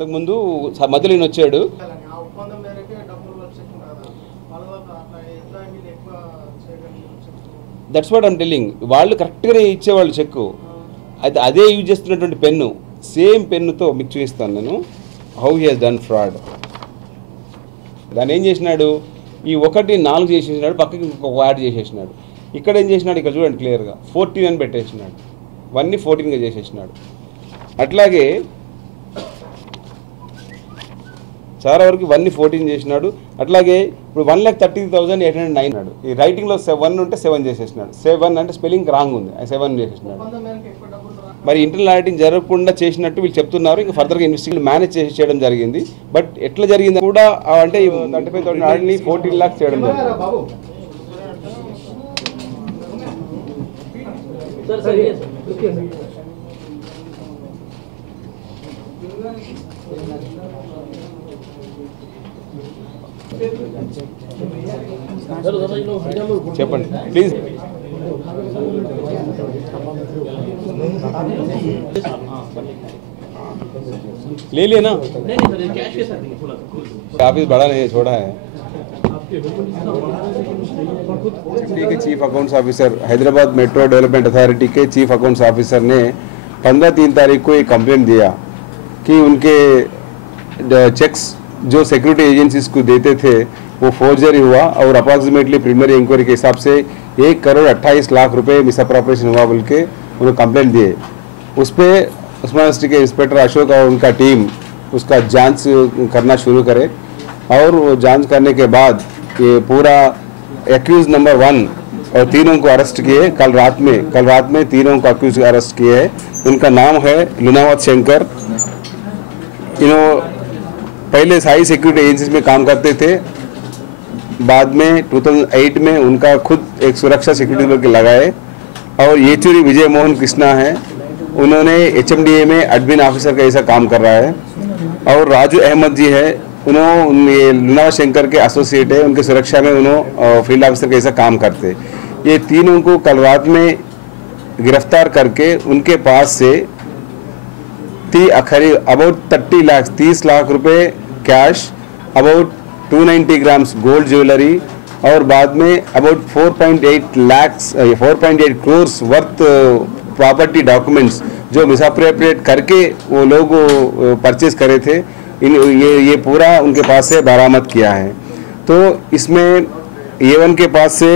అంతకుముందు మధ్యలో ఈయన వచ్చాడు. That's what I'm telling. వాళ్ళు కరెక్ట్గానే ఇచ్చేవాళ్ళు చెక్కు. అయితే అదే యూజ్ చేస్తున్నటువంటి పెన్ను, సేమ్ పెన్నుతో మీకు చూపిస్తాను నేను how he has done fraud. దాన్ని ఏం చేసినాడు, ఈ 1 4 చేసేసినాడు, పక్కకి ఇంకొక యాడ్ చేసేసినాడు. ఇక్కడ ఏం చేసినాడు, ఇక్కడ చూడండి క్లియర్గా 14 అని పెట్టేసినాడు, 1ని 14గా చేసేసినాడు. అట్లాగే చాలా వరకు 1ని 14 చేసినాడు. అట్లాగే ఇప్పుడు 1,30,809 అన్నాడు. ఈ రైటింగ్లో 7 ఉంటే 7 చేసేసినాడు. 7 అంటే స్పెల్లింగ్ రాంగ్ ఉంది, 7 చేసేసినాడు. మరి ఇంటర్నల్ ఆడిటింగ్ జరగకుండా చేసినట్టు వీళ్ళు చెప్తున్నారు. ఇంకా ఫర్దర్గా ఇన్వెస్టిగేషన్ మేనేజ్ చేయడం జరిగింది. బట్ ఎట్లా జరిగింది కూడా అంటే 35,000 ఆడిని 14 lakhs చేయడం జరిగింది. చెప్పండి ప్లీజ్. ले लिया ना, ऑफिस बड़ा नहीं है, छोटा है. सिटी के chief accounts officer, Hyderabad metro development authority के चीफ अकाउंट्स ऑफिसर ने 15/3 तारीख को एक कंप्लेंट दिया कि उनके चेक्स जो सिक्योरिटी एजेंसीज को देते थे वो फोर्जरी हुआ और अप्रॉक्सीमेटली प्रीलिमिनरी इंक्वायरी के हिसाब से 1,28 लाख रुपए मिसअप्रोप्रिएशन हुआ बोल के उन्होंने कंप्लेंट दिए. उस पर उस्मान यूनिवर्सिटी के इंस्पेक्टर अशोक और उनका टीम उसका जांच करना शुरू करे और वो जांच करने के बाद ये पूरा एक्यूज नंबर 1 और तीनों को अरेस्ट किए. कल रात में तीनों को एक्यूज अरेस्ट किए हैं. उनका नाम है लुनावत शंकर. इन्हों पहले साई सिक्योरिटी एजेंसीज में काम करते थे. बाद में 2008 में उनका खुद एक सुरक्षा सिक्योरिटी बल के लगाए. और येचूरी विजय मोहन कृष्णा है, उन्होंने HMDA में एडमिन ऑफिसर का ऐसा काम कर रहा है. और राजू अहमद जी है, उन्होंने लुनावत शंकर के एसोसिएट है, उनके सुरक्षा में उन्होंने फील्ड ऑफिसर का ऐसा काम करते. ये तीनों को कल रात में गिरफ्तार करके उनके पास से अबाउट 30 लाख रुपए cash, about 290 grams gold jewellery और बाद में about 4.8 crores worth property documents जो मिसअप्रोप्रिएट करके वो लोग परचेज करे थे, ये पूरा उनके पास से बरामद किया है. तो इसमें A1 के पास से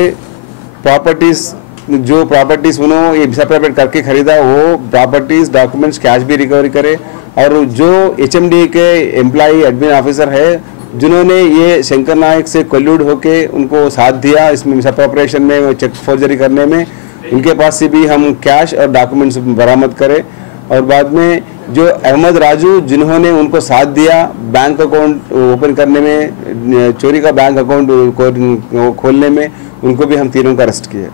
जो प्रॉपर्टीज़ उन्होंने ये मिसअप्रोप्रिएट करके खरीदा वो प्रॉपर्टीज़ डॉक्यूमेंट्स कैश भी रिकवरी करे. और जो HMDA के एम्प्लॉई एडमिन ऑफिसर है जिन्होंने ये शंकर नायक से कोल्यूड होके उनको साथ दिया इसमें मिसअप्रोप्रिएशन में, चेक फोर्जरी करने में, उनके पास से भी हम कैश और डॉक्यूमेंट्स बरामद करें. और बाद में जो अहमद राजू जिन्होंने उनको साथ दिया बैंक अकाउंट ओपन करने में, चोरी का बैंक अकाउंट खोलने में, उनको भी हम तीनों का अरेस्ट किए.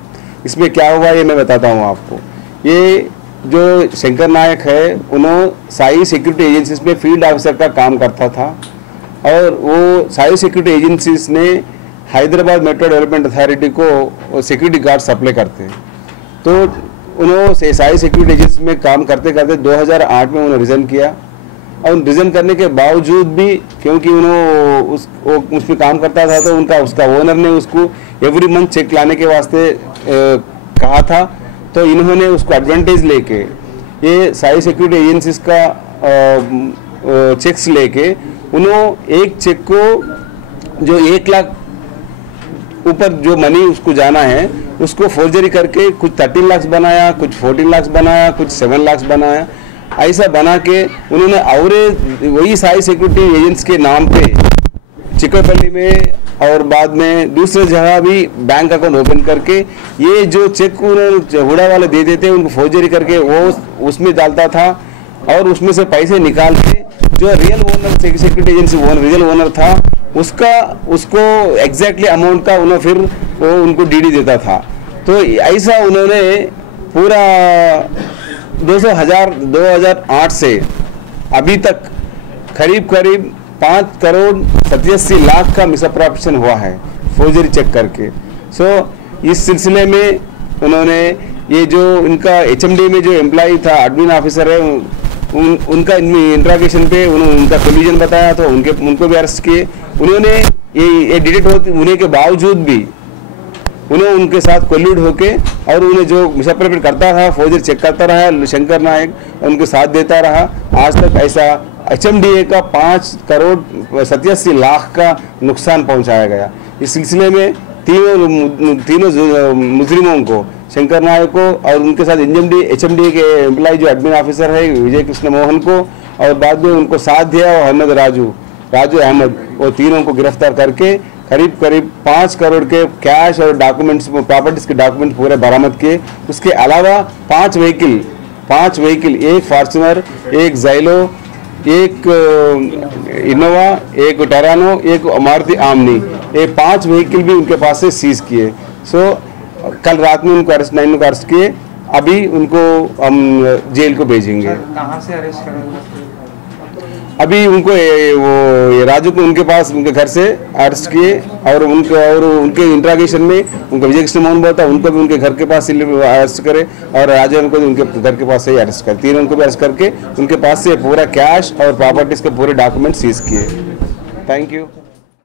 इसमें क्या हुआ ये मैं बताता हूँ आपको. ये जो शंकर नायक है उन्होंने साई सिक्योरिटी एजेंसीज में फील्ड ऑफिसर का काम करता था और वो साई सिक्योरिटी एजेंसीज ने हैदराबाद मेट्रो डेवलपमेंट अथॉरिटी को सिक्योरिटी गार्ड सप्लाई करते हैं. तो उन्होंने साई सिक्योरिटी एजेंसी में काम करते करते 2008 में उन्होंने रिज़ाइन किया. और रिज़ाइन करने के बावजूद भी क्योंकि उन्होंने उसमें काम करता था तो उसका ओनर ने उसको एवरी मंथ चेक लाने के वास्ते कहा था. तो इन्होंने उसको एडवांटेज लेके ये साई सिक्योरिटी एजेंसीज का चेक्स लेके उन्होंने एक चेक को जो 1 लाख ऊपर जो मनी उसको जाना है उसको फोर्जरी करके कुछ 13 लाख बनाया, कुछ 14 लाख बनाया, कुछ 7 लाख बनाया. ऐसा बना के उन्होंने और वही साई सिक्योरिटी एजेंट्स के नाम पे चिकलपल्ली में और बाद में दूसरे जगह भी बैंक अकाउंट ओपन करके ये जो चेक उन्होंने हुडा वाले दे देते उनको फोर्जरी करके वो उसमें डालता था. और उसमें से पैसे निकाल के जो real owner security agency real owner था उसको एग्जैक्टली अमाउंट का उन्होंने फिर वो उनको DD देता था. तो ऐसा उन्होंने पूरा 2008 से अभी तक करीब 5,87 लाख का मिसअप्रोप्रिएशन हुआ है फोर्जरी चेक करके. सो इस सिलसिले में उन्होंने ये जो इनका HMD में जो एम्प्लॉई था एडमिन ऑफिसर है उनका इंट्रागेशन पे उनका कोलिजन बताया तो उनको भी अरेस्ट किए। उन्होंने ये डिटेक्ट होने के बावजूद भी उन्होंने उनके साथ कोल्यूड होके और उन्हें जो मिसअप्रोप्रिएट करता रहा, फौजदारी चेक करता रहा, शंकर नायक उनके साथ देता रहा। आज तक ऐसा HMDA का 5 करोड़ 87 लाख का नुकसान पहुंचाया गया। इस सिलसिले में तीनों मुजरिमों को, शंकर नायक को और उनके साथ HMDA के एम्प्लॉय जो एडमिन ऑफिसर है विजय कृष्ण मोहन को, और बाद में उनको साथ दिया अहमद राजू अहमद, वो तीनों को गिरफ्तार करके करीब 5 करोड़ के कैश और डॉक्यूमेंट्स, प्रॉपर्टीज के डॉक्यूमेंट्स पूरे बरामद किए। उसके अलावा 5 व्हीकल, एक फॉर्च्यूनर, एक ज़ाइलो, एक इनोवा, एक टेरानो, एक मारुति आमनी, ये 5 व्हीकल भी उनके पास से सीज किए। सो कल रात में उनको अरेस्ट किए। अभी उनको हम जेल को भेजेंगे। कहाँ से अरेस्ट करेंगे? अभी उनको वो राजू को उनके पास, उनके घर से अरेस्ट किए और उनके इंट्रागेशन में उनको विजय कृष्ण मोहन बोलता, उनको भी उनके घर के पास अरेस्ट करे और राजू को उनके घर के पास से ही अरेस्ट करे। तीनों को भी अरेस्ट करके उनके पास से पूरा कैश और प्रॉपर्टीज के पूरे डॉक्यूमेंट सीज किए। Thank you.